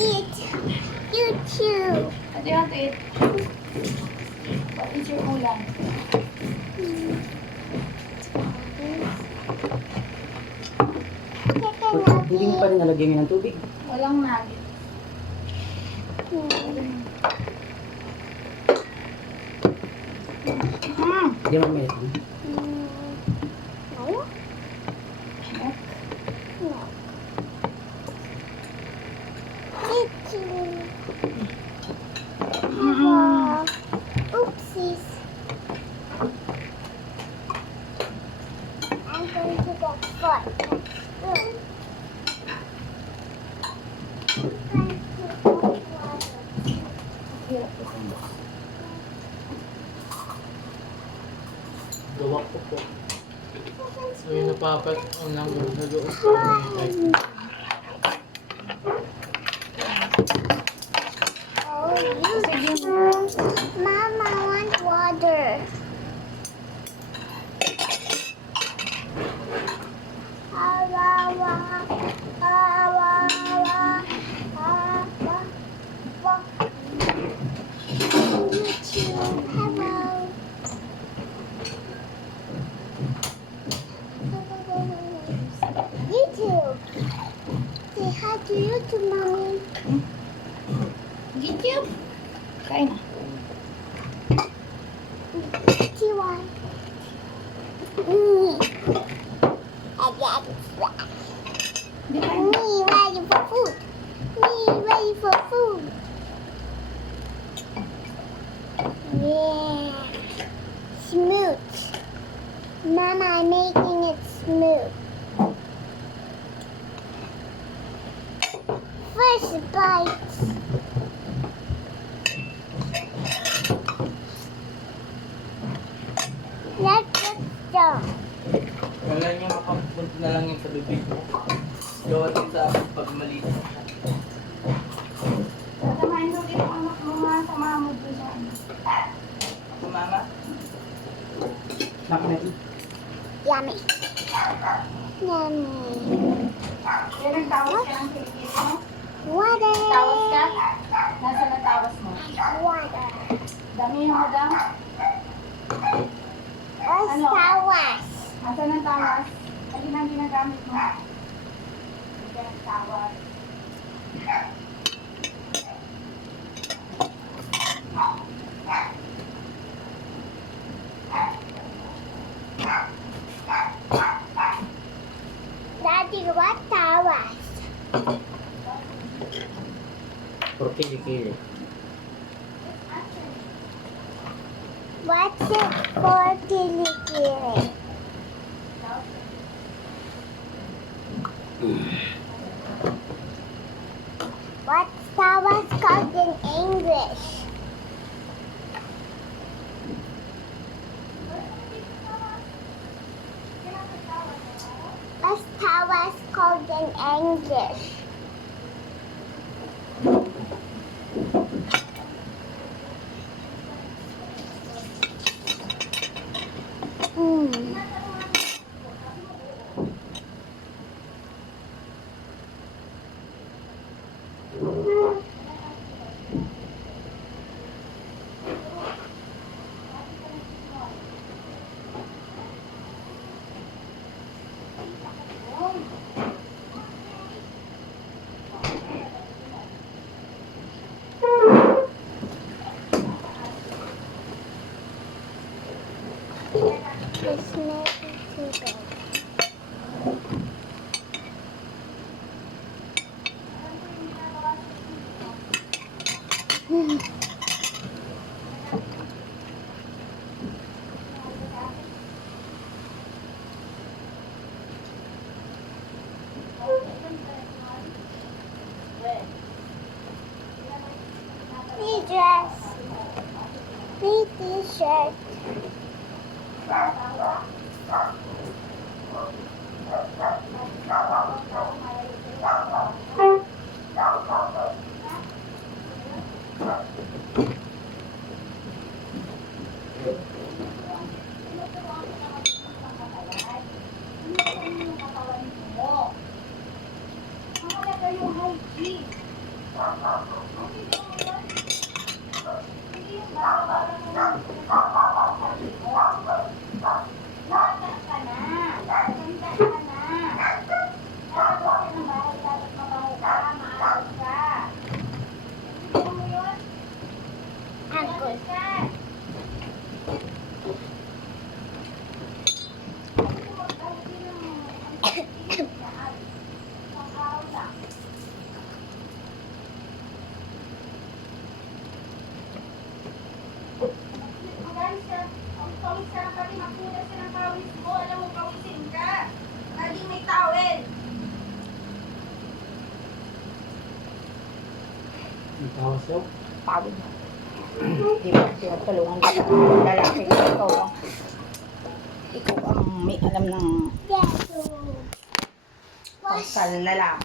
Eat. You too. What do you want to eat? What is your ulam? Hindi mo pa rin nalagyan yun ng tubig. Walang nugget. Hindi mo may ito. No? No. Eat too. Oopsies. I'm going to go foot. Gawak ko po. So yung napapat unang nag-uus ko yung Oh, you. Mama, I want water. Hello. YouTube. Say hi to YouTube, mommy. YouTube? Kain na. TY. Di ba? Me ready for food. Me ready for food. Yeah. Smooth. Mama, I'm making it smooth. First bite. Let's get done. Wala niya makapunta na lang yung sa bibig ko. Gawa din sa akin pag maliit. Tatamahin daw dito anak mo nga sa mama doon sa ano. Ako mama? Nakamain. Yummy. Yummy. Kaya nagtawas ka ng Pilipino? Water. Tawas ka? Nasa na tawas mo? Water. Damihan mo daw? What's Ano? tawas? Nasa na tawas? Alin ang ginagamit mo? Hindi ka nagtawas. Daddy, what tawas? Por kili-kili. What's it for kilikili? What's tawas called in English? What's tawas called in English? Mm. It's not too big. Free dress. Free t-shirt. pawis ka ng pati makulas ka ng pawis mo. Alam mo, pawisin ka. Laging may towel. Ang tawas daw. Pagod mo. Di ba, tinutulungan ka sa lalaki ko. Ikaw ang may alam ng Yes. pagkal lalaki.